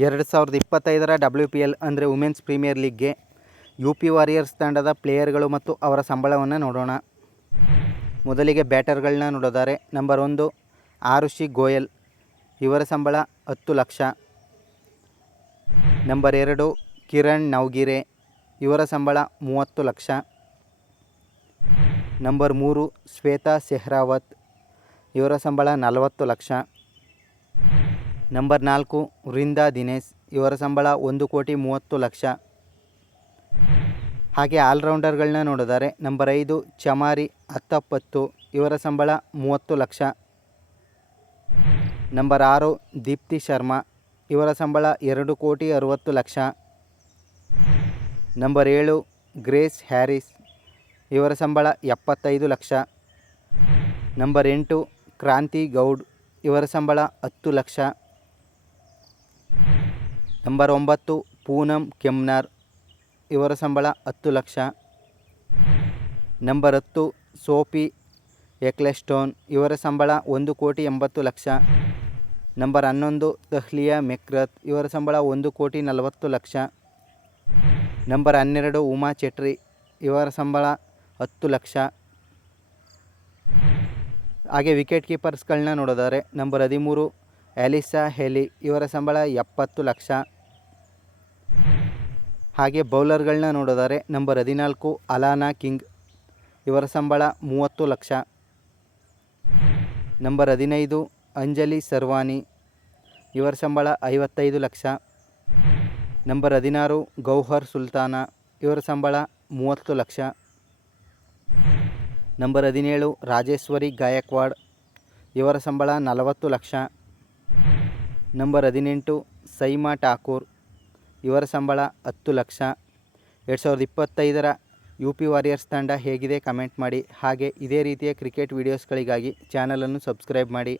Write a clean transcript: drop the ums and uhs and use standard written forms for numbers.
2025ರ WPL ಅಂದರೆ women's premier ಲೀಗ್ಗೆ UP warriors ತಂಡದ ಪ್ಲೇಯರ್ಗಳು ಮತ್ತು ಅವರ ಸಂಬಳವನ್ನು ನೋಡೋಣ. ಮೊದಲಿಗೆ ಬ್ಯಾಟರ್ಗಳನ್ನ ನೋಡೋದಾರೆ. ನಂಬರ್ 1 ಆರುಷಿ ಗೋಯಲ್, ಇವರ ಸಂಬಳ 10 ಲಕ್ಷ. ನಂಬರ್ 2 ಕಿರಣ್ ನವಗಿರೆ, ಇವರ ಸಂಬಳ 30 ಲಕ್ಷ. ನಂಬರ್ 3 ಶ್ವೇತಾ ಸೆಹ್ರಾವತ್, ಇವರ ಸಂಬಳ 40 ಲಕ್ಷ. ನಂಬರ್ 4 ವೃಂದಾ ದಿನೇಶ್, ಇವರ ಸಂಬಳ 1,30,00,000. ಹಾಗೆ ಆಲ್ರೌಂಡರ್ಗಳನ್ನ ನೋಡಿದರೆ ನಂಬರ್ 5 ಚಮಾರಿ ಅತ್ತಪ್ಪತ್ತು, ಇವರ ಸಂಬಳ 30 ಲಕ್ಷ. ನಂಬರ್ 6 ದೀಪ್ತಿ ಶರ್ಮಾ, ಇವರ ಸಂಬಳ 2,60,00,000. ನಂಬರ್ 7 ಗ್ರೇಸ್ ಹ್ಯಾರಿಸ್, ಇವರ ಸಂಬಳ 75 ಲಕ್ಷ. ನಂಬರ್ 8 ಕ್ರಾಂತಿ ಗೌಡ್, ಇವರ ಸಂಬಳ 10 ಲಕ್ಷ. ನಂಬರ್ 9 ಪೂನಮ್ ಕೆಮ್ನಾರ್, ಇವರ ಸಂಬಳ 10 ಲಕ್ಷ. ನಂಬರ್ 10 ಸೋಫಿ ಎಕ್ಲೆಸ್ಟೋನ್, ಇವರ ಸಂಬಳ 1,80,00,000. ನಂಬರ್ 11 ತಹ್ಲಿಯಾ ಮೆಕ್ರತ್, ಇವರ ಸಂಬಳ 1,40,00,000. ನಂಬರ್ 12 ಉಮಾ ಚೆಟ್ರಿ, ಇವರ ಸಂಬಳ 10 ಲಕ್ಷ. ಹಾಗೆ ವಿಕೆಟ್ ಕೀಪರ್ಸ್ಗಳನ್ನ ನೋಡೋದಾದರೆ ನಂಬರ್ 13 ಎಲಿಸಾ ಹೆಲಿ, ಇವರ ಸಂಬಳ 70 ಲಕ್ಷ. ಹಾಗೆ ಬೌಲರ್ಗಳನ್ನ ನೋಡೋದಾದರೆ ನಂಬರ್ 14 ಅಲಾನಾ ಕಿಂಗ್, ಇವರ ಸಂಬಳ 30 ಲಕ್ಷ. ನಂಬರ್ 15 ಅಂಜಲಿ ಸರ್ವಾನಿ, ಇವರ ಸಂಬಳ 55 ಲಕ್ಷ. ನಂಬರ್ 16 ಗೌಹರ್ ಸುಲ್ತಾನ, ಇವರ ಸಂಬಳ 30 ಲಕ್ಷ. ನಂಬರ್ 17 ರಾಜೇಶ್ವರಿ ಗಾಯಕ್ವಾಡ್, ಇವರ ಸಂಬಳ 40 ಲಕ್ಷ. ನಂಬರ್ 18 ಸೈಮಾ ಠಾಕೂರ್, ಇವರ ಸಂಬಳ 10 ಲಕ್ಷ. 2025ರ UP ವಾರಿಯರ್ಸ್ ತಂಡ ಹೇಗಿದೆ ಕಮೆಂಟ್ ಮಾಡಿ. ಹಾಗೆ ಇದೇ ರೀತಿಯ ಕ್ರಿಕೆಟ್ ವಿಡಿಯೋಸ್ಗಳಿಗಾಗಿ ಚಾನಲನ್ನು ಸಬ್ಸ್ಕ್ರೈಬ್ ಮಾಡಿ.